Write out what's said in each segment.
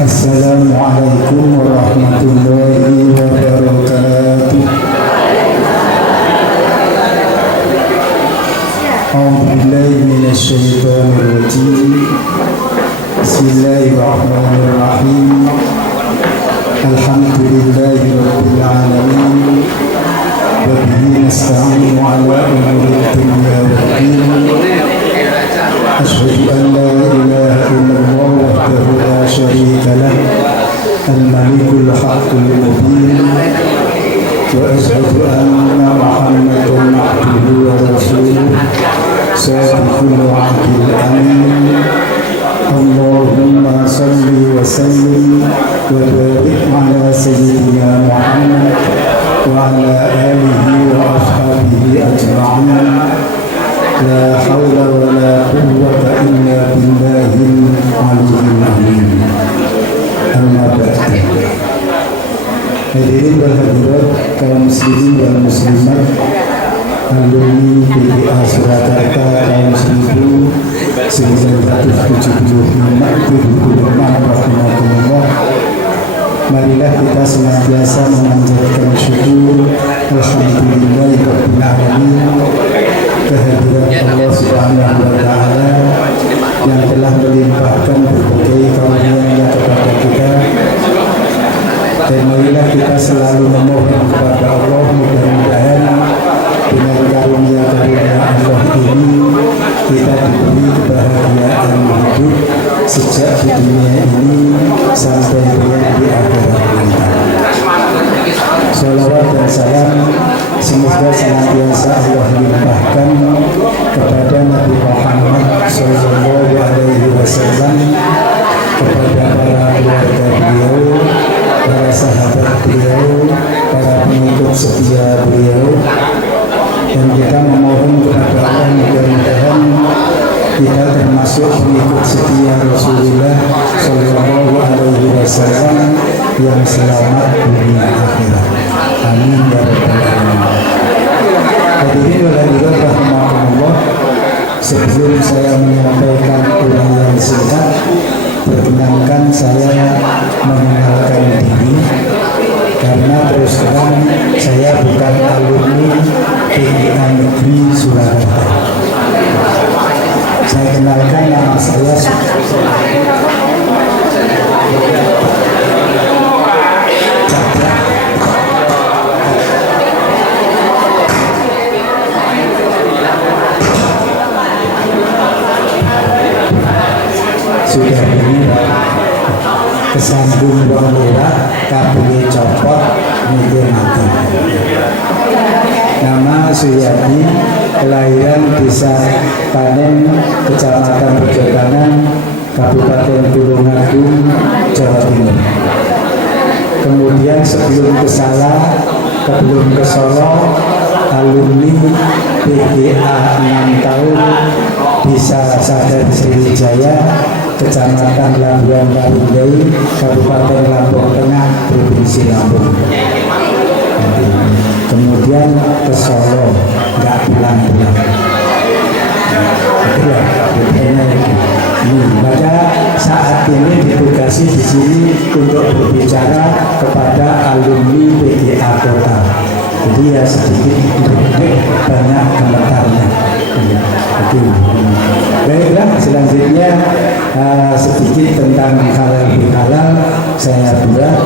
Assalamualaikum warahmatullahi wabarakatuh. A'udzubillahi minasyaitonir rajim. Bismillahirrahmanirrahim. Alhamdulillahi rabbil alamin. Wa bihi nasta'inu 'ala umuri dunya waddin. Asyhadu an la ilaha illallah wahdahu la syarika lah, al-malikul haqqul mubin. Wa asyhadu anna Muhammadan abduhu wa rasuluh, sadiqul wa'dil amin. Allahumma salli wa sallim wa barik ala sayyidina Muhammad wa ala alihi wa ashabihi ajma'in. La hawla wa la quwwata illa billahil aliyyil azim. Amma ba'du. Hadirin wal hadirat, kaum muslimin wal muslimat, alumni PGA Surakarta tahun 1975 rahimahullah. Marilah kita senantiasa memanjatkan syukur alhamdulillahirabbil alamin kehadiran Allah Subhanahu wa taala yang telah melimpahkan berbagai karunia kepada kita. Dan marilah kita selalu memohon kepada Allah, mudah-mudahan dengan karunia-karunia Allah ini kita diberi kebahagiaan hidup sejak di dunia ini sampai di akhirat nanti. Salawat dan salam semoga senantiasa Allah limpahkan kepada Nabi Muhammad sallallahu alaihi wasallam, kepada para keluarga beliau, para sahabat beliau, para pengikut setia beliau. Dan kita memohon kepada Allah, mudah-mudahan kita termasuk pengikut setia Rasulullah sallallahu alaihi wasallam yang selamat dunia akhirat. Amin ya rabbal alamin. Hadirin wal hadirat rahimakumullah, sebelum saya menyampaikan uraian singkat, perkenankan saya mengenalkan diri, karena terus terang saya bukan alumni PGA Negeri Surakarta. Saya kenalkan, nama saya sudah ini kesambung wong lurah kabeh copot mikir mati. Nama Suyadi, kelahiran Desa Panen, Kecamatan Pejoganan, Kabupaten Tulungagung, Jawa Timur. Kemudian sebelum ke Salah, sebelum ke Solo, alumni PGA 6 tahun Desa Sadar Sriwijaya, Kecamatan Labuan Marundai, Kabupaten Lampung Tengah, Provinsi Lampung. Kemudian ke Solo, nggak pulang-pulang. Itulah bedanya itu. Maka saat ini ditugasi di sini untuk berbicara kepada alumni PGA Kota. Jadi ya sedikit banyak komentarnya. Baiklah, selanjutnya sedikit tentang halal bihalal saya buat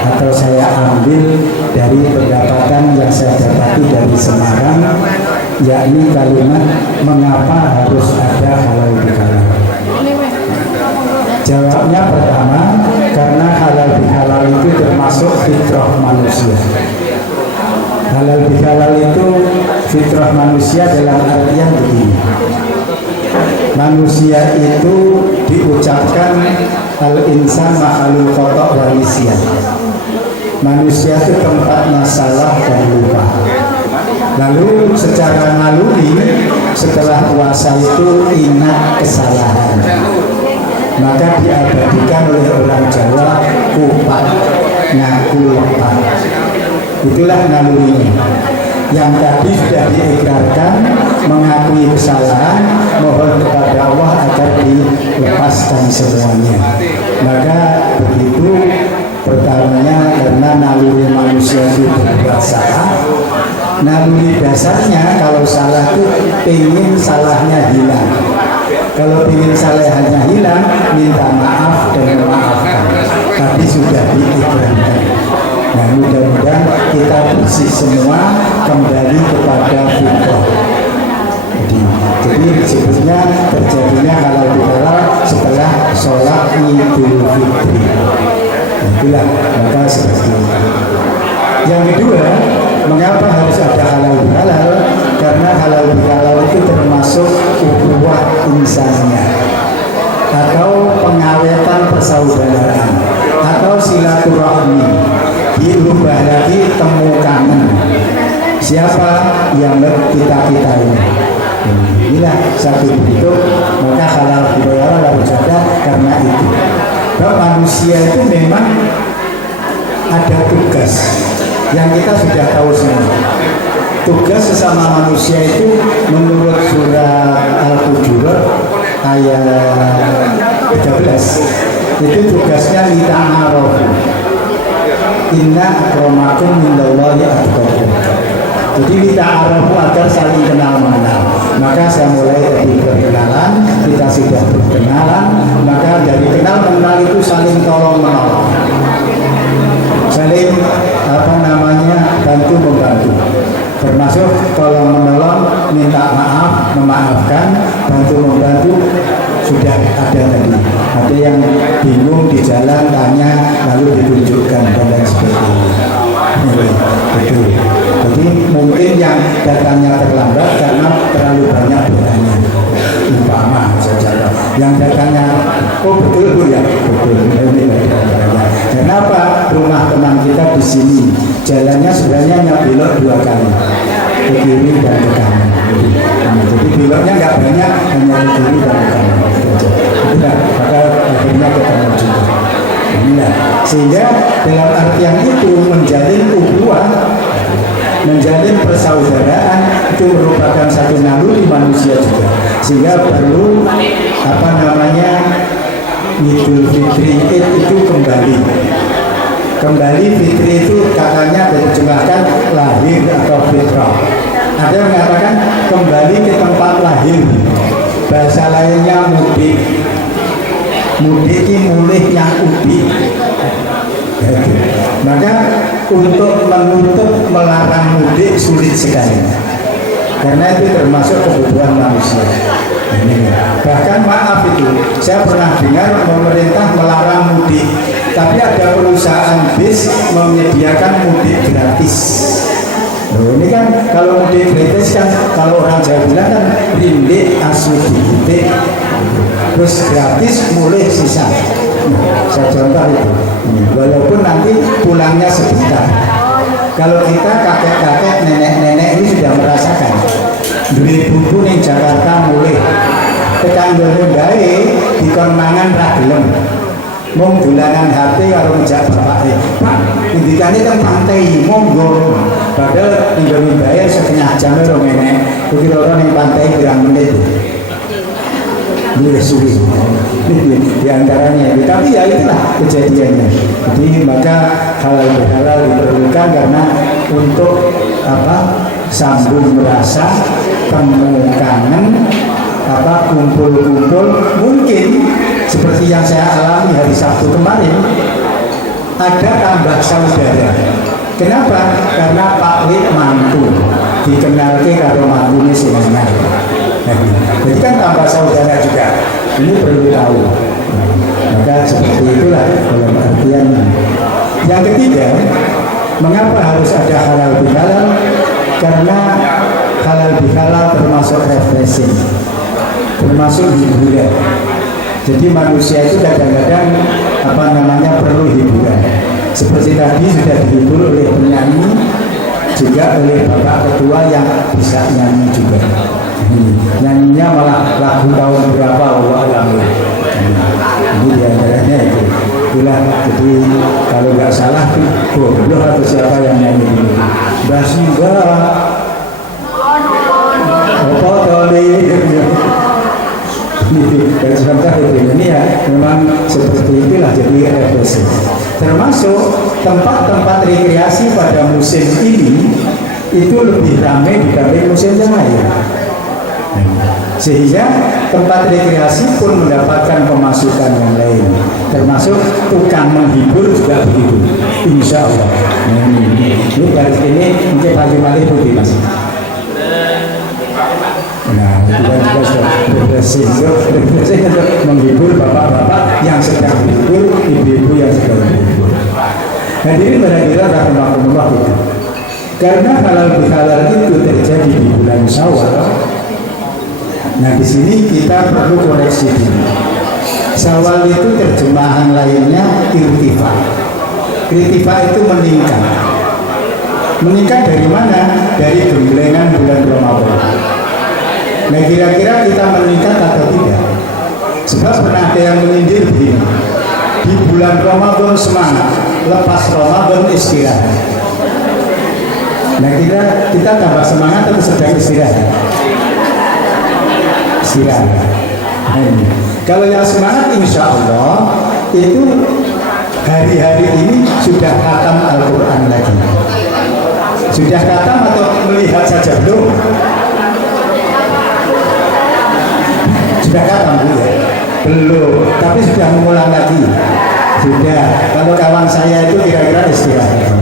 atau saya ambil dari pendapatan yang saya dapati dari Semarang, yakni kalimat mengapa harus ada halal bihalal. Jawabnya pertama, karena halal bihalal itu termasuk fitrah manusia. Halal bihalal itu fitrah manusia dalam artian begini. Manusia itu diucapkan al-insan ma'alul khata' wa nisyan. Manusia itu tempatnya salah dan lupa. Lalu secara naluri setelah puasa itu ingat kesalahan, maka diabadikan oleh orang Jawa kupat, ngaku lepat. Itulah nalurinya. yang tadi sudah diikrarkan, mengakui kesalahan, mohon kepada Allah agar dilepaskan semuanya. Maka begitu pertamanya, karena naluri manusia itu berbuat salah. Naluri dasarnya kalau salah itu ingin salahnya hilang. Kalau ingin salahnya hilang, minta maaf dan memaafkan. Tapi sudah diikrarkan. Nah, mudah-mudahan kita bersih semua, kembali kepada fitrah. Jadi sebetulnya terjadinya halal bihalal setelah sholat Idul Fitri. Itulah maka seperti itu. Yang kedua, mengapa harus ada halal bihalal? Karena halal bihalal itu termasuk ukhuwah insaniyah, atau pengawetan persaudaraan, atau silaturahmi. Diubah lagi temu kangen. Siapa yang kita ini? Inilah satu bentuk, maka halal bihalal harus ada karena itu. Bahwa manusia itu memang ada tugas yang kita sudah tahu semua. Tugas sesama manusia itu menurut surat Al-Hujurat ayat 13 itu tugasnya lita'arofu. Inna akramakum indallahi atqakum. Jadi lita'arofu agar saling kenal mengenal. Maka saya mulai dari perkenalan, kita sudah berkenalan, maka dari kenal mengenal itu saling tolong menolong, saling bantu membantu, termasuk tolong menolong, minta maaf, memaafkan, bantu membantu. Sudah ada tadi, ada yang bingung di jalan tanya lalu ditunjukkan dan lain sebagainya. Betul. Jadi mungkin yang datangnya terlambat karena terlalu banyak bertanya. Umpama saja. Yang datangnya, oh betul bu ya, betul. Ini kenapa rumah teman kita di sini? Jalannya sebenarnya hanya belok 2 kali, ke kiri dan ke kanan. Jadi beloknya nggak banyak, hanya ke kiri dan ke kanan. Sudah, maka akhirnya ketemu juga. Inilah. Sehingga dalam artian itu menjalin ukhuwah, menjalin persaudaraan itu merupakan satu naluri manusia juga. Sehingga perlu Idul Fitri itu kembali. Kembali fitri itu katanya diterjemahkan lahir atau fitrah. Ada yang mengatakan kembali ke tempat lahir. Bahasa lainnya mudik. Mudik ini mulih yang udik. Maka untuk menutup melarang mudik sulit sekali. Karena itu termasuk kebutuhan manusia. Bahkan maaf itu, saya pernah dengar pemerintah melarang mudik, tapi ada perusahaan bis menyediakan mudik gratis. Loh, ini kan kalau mudik gratis kan kalau orang Jawa bilang kan rindik asudi, terus gratis mulai sisa. Saya contoh itu, walaupun nanti pulangnya sebentar. Kalau kita kakek-kakek, nenek-nenek ini sudah merasakan duit buku nih Jakarta mulai tekan dulu gawe di konangan ragelem mau dolanan HP karo ngejak bapake Pak indikane kan pantai monggo padahal Indomie bayar setengah jam lho ngene kira-kira ning pantai pirang menit suwi di antaranya tapi ya itulah kejadiannya. Jadi maka halal bihalal diperlukan karena untuk sambung merasa, temu kangen, kumpul-kumpul. Mungkin seperti yang saya alami hari Sabtu kemarin, ada tambah saudara. Kenapa? Karena Pak Lid mantu dikenalke karo mantune senengan. Jadi kan tambah saudara juga. Ini perlu tahu. Maka seperti itulah dalam artian. Yang ketiga, mengapa harus ada halal bihalal? Karena halal bihalal termasuk refreshing, termasuk hiburan. Jadi manusia itu kadang-kadang perlu hiburan. Seperti tadi sudah dihibur oleh penyanyi, juga oleh Bapak Ketua yang bisa nyanyi juga. Nyanyinya malah lagu tahun berapa Allah. Ini diantaranya itu. Jadi kalau nggak salah goblok atau siapa yang nyanyi ini. Mbah Singga Dan contoh ini ya memang seperti itulah, jadi represif. Termasuk tempat-tempat rekreasi pada musim ini itu lebih ramai dibanding musim yang lain. Sehingga tempat rekreasi pun mendapatkan pemasukan yang lain, termasuk tukang menghibur juga begitu, insya Allah. Ini garis ini mungkin bagaimana putih mas. Nah, kita juga sudah refreshing untuk menghibur bapak-bapak yang sedang berhibur, ibu-ibu yang sedang berhibur. Hadirin kira-kira rahimahumullah itu. Karena halal bihalal itu terjadi di bulan Syawal. Nah, di sini kita perlu koreksi dulu. Syawal itu terjemahan lainnya irtifa. Irtifa itu meningkat. Meningkat dari mana? Dari gembelengan bulan Ramadan. Nah, kira-kira kita meningkat atau tidak? Sebab pernah ada yang menyindir begini. Di bulan Ramadan semangat, lepas Ramadan istirahat. Nah, kita tambah semangat atau sedang istirahat? Istirahat. Kalau yang semangat insya Allah itu hari-hari ini sudah khatam Al-Quran lagi. Sudah khatam atau melihat saja belum? Sudah khatam belum, tapi sudah mengulang lagi. Sudah. Kalau kawan saya itu kira-kira istirahat.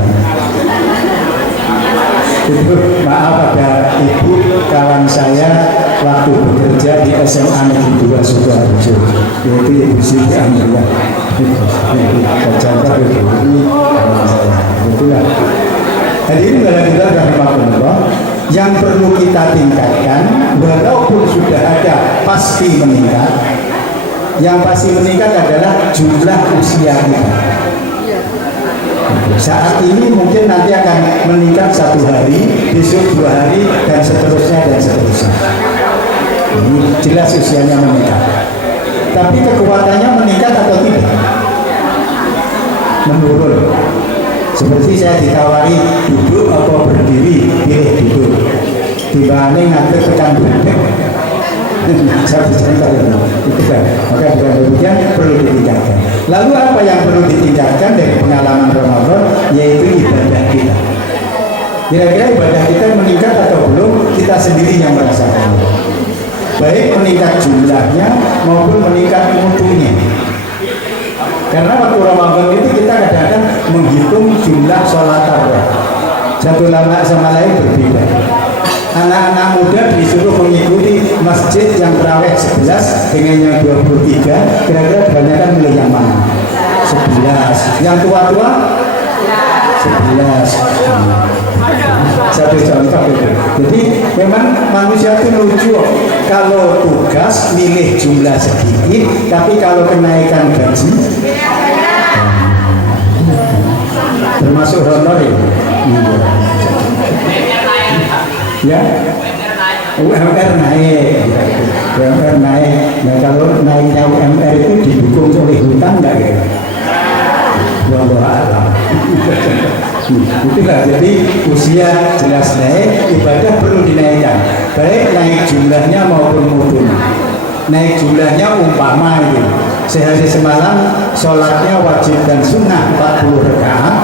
Itu maaf ada ibu kawan saya waktu bekerja di SMA Negeri 2 Sukoharjo, yaitu Ibu Siti Amriah. Contoh itu kawan saya. Itulah. Hadirin kita rahimahullah, yang perlu kita tingkatkan, walaupun sudah ada pasti meningkat. Yang pasti meningkat adalah jumlah usia kita. Saat ini mungkin nanti akan meningkat 1 hari, besok 2 hari, dan seterusnya dan seterusnya. Ini jelas usianya meningkat. Tapi kekuatannya meningkat atau tidak? Menurun. Seperti saya ditawari duduk atau berdiri, pilih duduk. Dibanding ngadep tekan duduk. Saya bercerita itu kan. Maka dengan demikian perlu ditingkatkan. Lalu apa yang perlu ditingkatkan dari pengalaman Ramadan, yaitu ibadah kita. Kira-kira ibadah kita meningkat atau belum, kita sendiri yang merasakan. Baik meningkat jumlahnya maupun meningkat mutunya. Karena waktu Ramadan itu kita kadang-kadang menghitung jumlah sholat tarawih. Satu lama sama lain berbeda. Anak-anak muda disuruh mengikuti masjid yang tarawih 11 dengan yang 23. Kira-kira kebanyakan milih yang mana? 11. Yang tua-tua? 11. Satu contoh itu. Jadi memang manusia itu lucu. Kalau tugas milih jumlah sedikit, tapi kalau kenaikan gaji termasuk honor ya, UMR naik, UMR naik. Nah, kalau naiknya UMR itu didukung oleh hutang enggak ya? Wallahu a'lam. Itulah, jadi usia jelas naik, ibadah perlu dinaikkan, baik naik jumlahnya maupun mutunya. Naik jumlahnya umpama itu sehari semalam sholatnya wajib dan sunnah 40 rakaat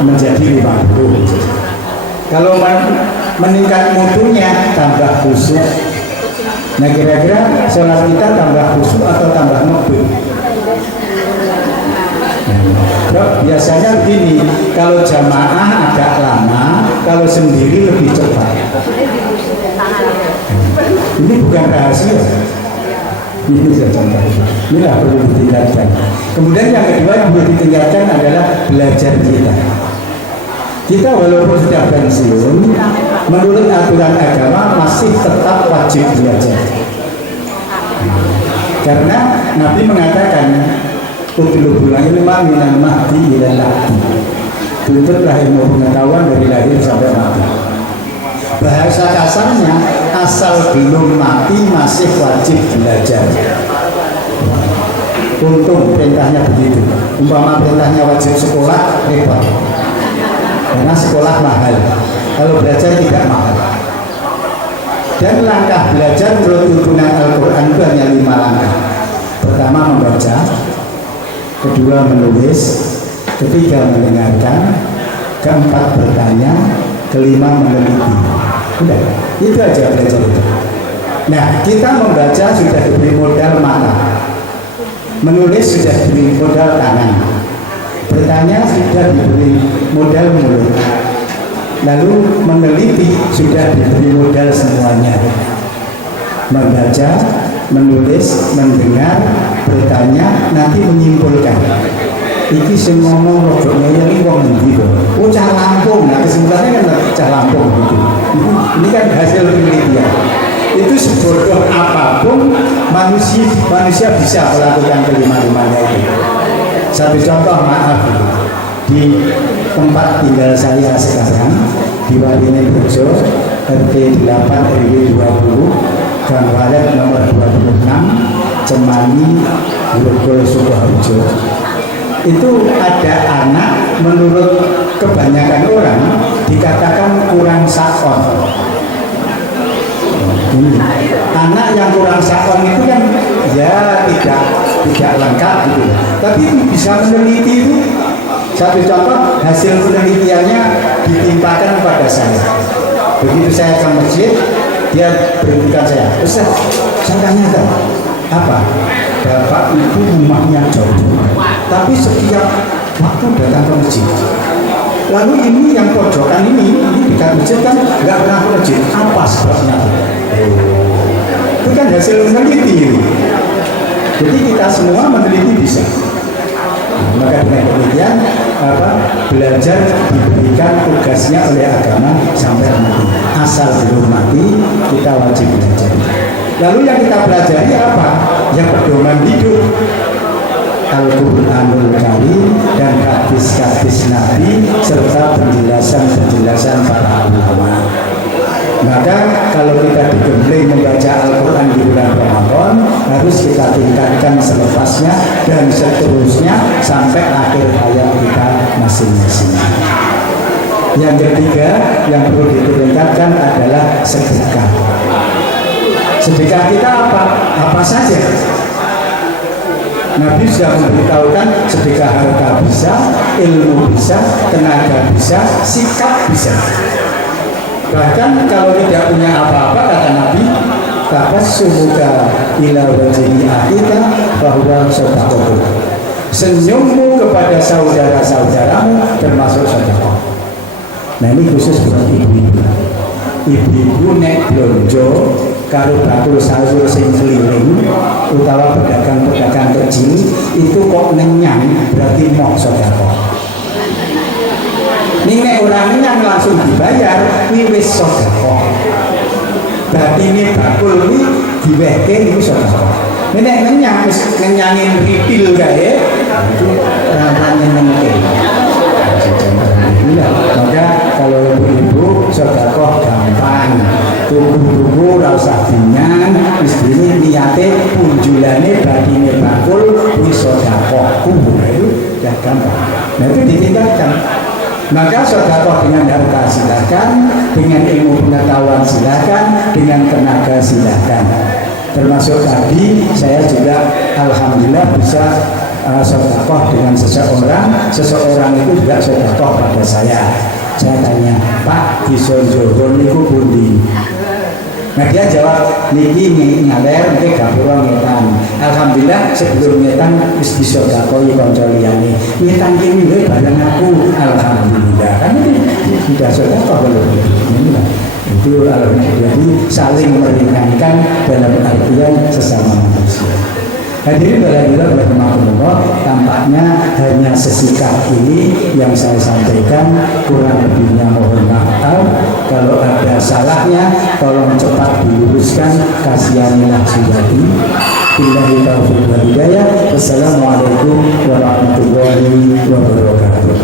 menjadi 50. Kalau meningkat mutunya tambah khusyuk. Nah, kira-kira sholat kita tambah khusyuk atau tambah ngebut? Biasanya begini, kalau jamaah agak lama, kalau sendiri lebih cepat. Ini bukan rahasia. Ini saja contoh. Inilah perlu ditingkatkan. Kemudian yang kedua yang perlu ditingkatkan adalah belajar kita. Kita walaupun sudah pensiun, menurut aturan agama masih tetap wajib belajar. Karena Nabi mengatakan, "Utlubul ilma minal mahdi ilal lahdi." Tuntutlah ilmu pengetahuan dari lahir sampai mati. Bahasa kasarnya, asal belum mati masih wajib belajar. Untung perintahnya begitu. Umpama perintahnya wajib sekolah, repot. Karena sekolah mahal. Kalau belajar tidak mahal. Dan langkah belajar menurut tuntunan Al-Quran itu hanya 5 langkah. Pertama membaca, kedua menulis, ketiga mendengarkan, keempat bertanya, kelima meneliti. Udah, itu aja belajar itu. Nah, kita membaca sudah diberi modal mata, menulis sudah diberi modal tangan, bertanya sudah diberi modal mulut, lalu meneliti sudah diberi modal semuanya. Membaca, menulis, mendengar, bertanya, nanti menyimpulkan. Iki sing ngomong rojoknya ini wong endi to? Oh, cah Lampung. Nah, kesimpulannya kan cah Lampung gitu. Ini kan hasil penelitian. Itu sebodoh apapun manusia bisa melakukan kelima-limanya itu. Satu contoh, maaf, di tempat tinggal saya sekarang di Waringin-Bojo, RT 8 RW 20, Gang Walet nomor 26, Cemani, Grogol, Sukoharjo. Itu ada anak, menurut kebanyakan orang dikatakan kurang sakon. Anak yang kurang sakon itu kan ya tidak lengkap gitu. Tapi bisa meneliti itu. Satu contoh, hasil penelitiannya ditimpakan pada saya. Begitu saya ke masjid, dia berhentikan saya. Ustaz, saya tanyakan, apa? Bapak itu rumahnya jauh, tapi setiap waktu datang ke masjid. Lalu ini yang pojokan ini dekat masjid kan nggak pernah ke masjid. Apa sebabnya? Itu kan hasil meneliti ini. Jadi kita semua meneliti bisa. Maka dengan demikian belajar diberikan tugasnya oleh agama sampai mati. Asal belum mati kita wajib belajar. Lalu yang kita pelajari apa? Yang pedoman hidup, Al-Quranul Karim dan hadis-hadis Nabi serta penjelasan-penjelasan para ulama. Maka kalau kita digembleng membaca Al-Quran di bulan Ramadan, harus kita tingkatkan selepasnya dan seterusnya sampai akhir hayat kita masing-masing. Yang ketiga yang perlu ditingkatkan adalah sedekah. Sedekah kita apa saja. Nabi sudah memberitahukan sedekah harta bisa, ilmu bisa, tenaga bisa, sikap bisa. Bahkan kalau tidak punya apa-apa, kata Nabi, tabassumuka ila wajhi akhika bahwa sedekah. Senyummu kepada saudara-saudaramu termasuk sedekah. Nah, ini khusus buat ibu-ibu. Ibu-ibu nek blonjo karo bakul sayur sing keliling utawa pedagang-pedagang kecil itu kok nenyang, berarti mau sedekah. Ning nek ora nenyang langsung dibayar, kuwi wis sedekah. Berarti ini bakul kuwi diwehke niku sedekah. Nek nenyang wis nenyangin ripil kae, itu ora nyenengke. Maka kalau ibu sedekah gampang, tuku-tuku rasa dinyan, istrinya niate punjulane bagine bakul wis sedekah itu ya gampang. Nah itu ditingkatkan. Maka sedekah dengan harta silakan, dengan ilmu pengetahuan silakan, dengan tenaga silakan. Termasuk tadi saya juga alhamdulillah bisa sedekah dengan seseorang itu juga sedekah pada saya. Saya tanya, Pak, di Sonjogon niku pundi? Nah dia jawab, niki ngaler, niki gapura ngetan. Alhamdulillah sebelum ngetan wis bisa dakoi kanca liyane. Ngetan kene wae bareng aku, alhamdulillah. Kan ini sudah sedekah kalau itu alhamdulillah. Jadi saling meringankan dalam artian sesama manusia. Hadirin berahmatullahi, tampaknya hanya sesikap ini yang saya sampaikan, kurang lebihnya mohon maaf. Kalau ada salahnya tolong cepat diluruskan, kasihanilah sudati. Billahi taufiq wal hidayah. Wassalamualaikum warahmatullahi wabarakatuh.